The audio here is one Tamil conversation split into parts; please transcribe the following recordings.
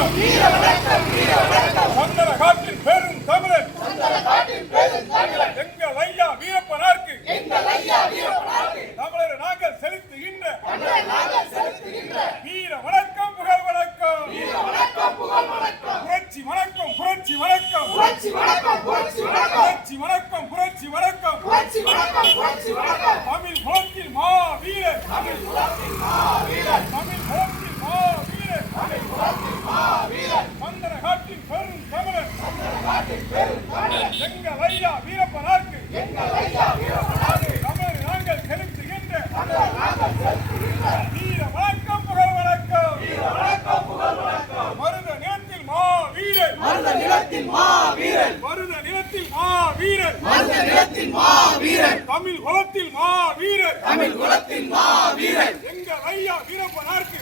வணக்கம் சந்தன காட்டின் பெரும் தமிழன். எங்கள் ஐயா வீரப்பனாருக்கு. தமிழர் நாங்கள் செலுத்துகின்ற வீர வணக்கம் புகழ் வணக்கம். புரட்சி வணக்கம் புரட்சி வணக்கம். புரட்சி வணக்கம் புரட்சி வணக்கம் குலத்தில் மா வீரர் தமிழ் குலத்தில் மா வீரர் சந்தன காட்டின் பெரும் எங்கள் ஐயா வீரப்பனாருக்கு. தமிழர் நாங்கள் செலுத்துகின்ற வீர வணக்கம் புகழ் வணக்கம் மருத நிலத்தில் மா வீரர் மருத மா வீரன் மருத நிலத்தில் மா வீரர் மருத மா வீரன் தமிழ் குலத்தில் மா வீரர் தமிழ் குலத்தின் மா வீரன் எங்கள் ஐயா வீரப்பனாருக்கு.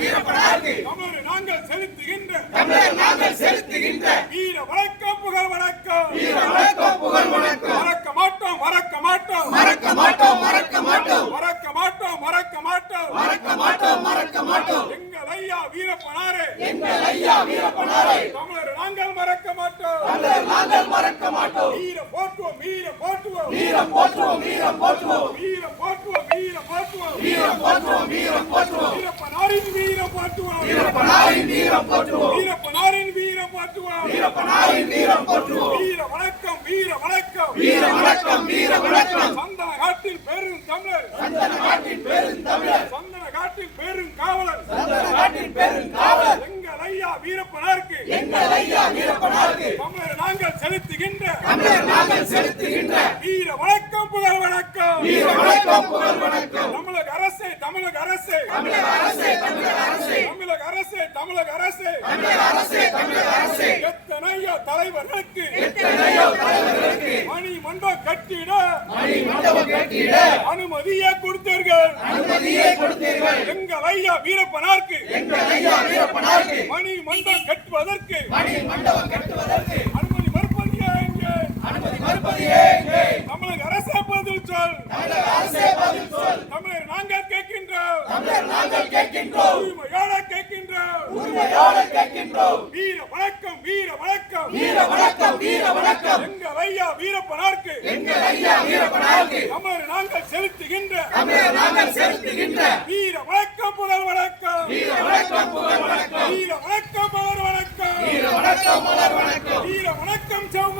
வீரப்பனாருக்கு தமிழர் நாங்கள் செலுத்துகின்ற தமிழர் நாங்கள் செலுத்துகின்ற வீர வணக்கம் புகழ் வணக்கம் வீர வணக்கம் புகழ் வணக்கம் மறக்க மாட்டோம் மறக்க மாட்டோம் மறக்க மாட்டோம் மறக்க மாட்டோம் மறக்க மாட்டோம் மறக்க மாட்டோம் மறக்க மாட்டோம் மறக்க மாட்டோம். எங்கள் ஐயா வீரப்பனாரே. எங்கள் ஐயா வீரப்பனாரை. தமிழர் நாங்கள் மறக்க மாட்டோம். தமிழர் நாங்கள் மறக்க மாட்டோம். வீர போற்றுவோம் வீர போற்றுவோம். வீரம் போற்றுவோம் வீரம் போற்றுவோம். வீர போற்றுவோம் வீர போற்றுவோம். வீரம் போற்றுவோம் வீரம் போற்றுவோம். வீரப்பனாரின் வீர போற்றுவோம். வீரப்பனாரின் வீரம் போற்றுவோம். வீரப்பனாரின் வீர போற்றுவோம். வீரப்பனாரின் வீரம் போற்றுவோம். வீர வணக்கம் வீர வணக்கம். வீர வணக்கம் வீர வணக்கம் சந்தன காட்டில் பெரும் தமிழர் சந்தன நாட்டின் பெருந்தமிழர் சந்தன காட்டில் பெரும் காவலர் நாட்டின் பெருங்காவலர் எங்கள் ஐயா வீரப்பனாருக்கு. எங்கள் ஐயா வீரப்பனாருக்கு. தமிழர் நாங்கள் செலுத்துகின்ற. தமிழர் நாங்கள் செலுத்துகின்ற. வீர வணக்கம் புகழ் வணக்கம். வீர வணக்கம் புகழ் வணக்கம். தமிழக அரசே தமிழக அரசே. தமிழக அரசே தமிழக அரசே. தமிழக அரசே தமிழக அரசே. தமிழக அரசே தமிழக அரசே. எத்தனையோ தலைவர்களுக்கு. எத்தனையோ தலைவர்களுக்கு. மணி மண்டபம் கட்டிட. மணி மண்டபம் கட்டிட. அனுமதியே கொடுத்தீர்கள். அனுமதியை ஐயா வீரப்பனாருக்கு. எங்கள் ஐயா வீரப்பனாருக்கு. மணி மண்டபம் கட்டுவதற்கு. மணி மண்டபம் கட்டுவதற்கு. அனுமதி மறுப்பது அனுமதி மறுப்பது ஏங்கே? தமிழக அரசே பதில் சொல். தமிழக அரசே பதில் சொல். தமிழர் நாங்கள் கேட்கின்றோம். தமிழர் நாங்கள் கேட்கின்றோம். உரிமையோட கேட்கின்றோம். உரிமையோடு கேட்கின்றோம். வீர வணக்கம் வீர வணக்கம். வீர வணக்கம் வீர வணக்கம். எங்கள் ஐயா வீரப்பனாருக்கு. எங்கள் ஐயா வீரப்பனாருக்கு. தமிழர் நாங்கள் செலுத்துகின்ற தமிழர் செலுத்துகின்ற வீர வணக்கம் புகழ் வணக்கம். வீர வணக்கம் புகழ் வணக்கம். வீர வணக்கம் புகழ் வணக்கம். வீர வணக்கம் மலர் வணக்கம். வீர வணக்கம் செவ்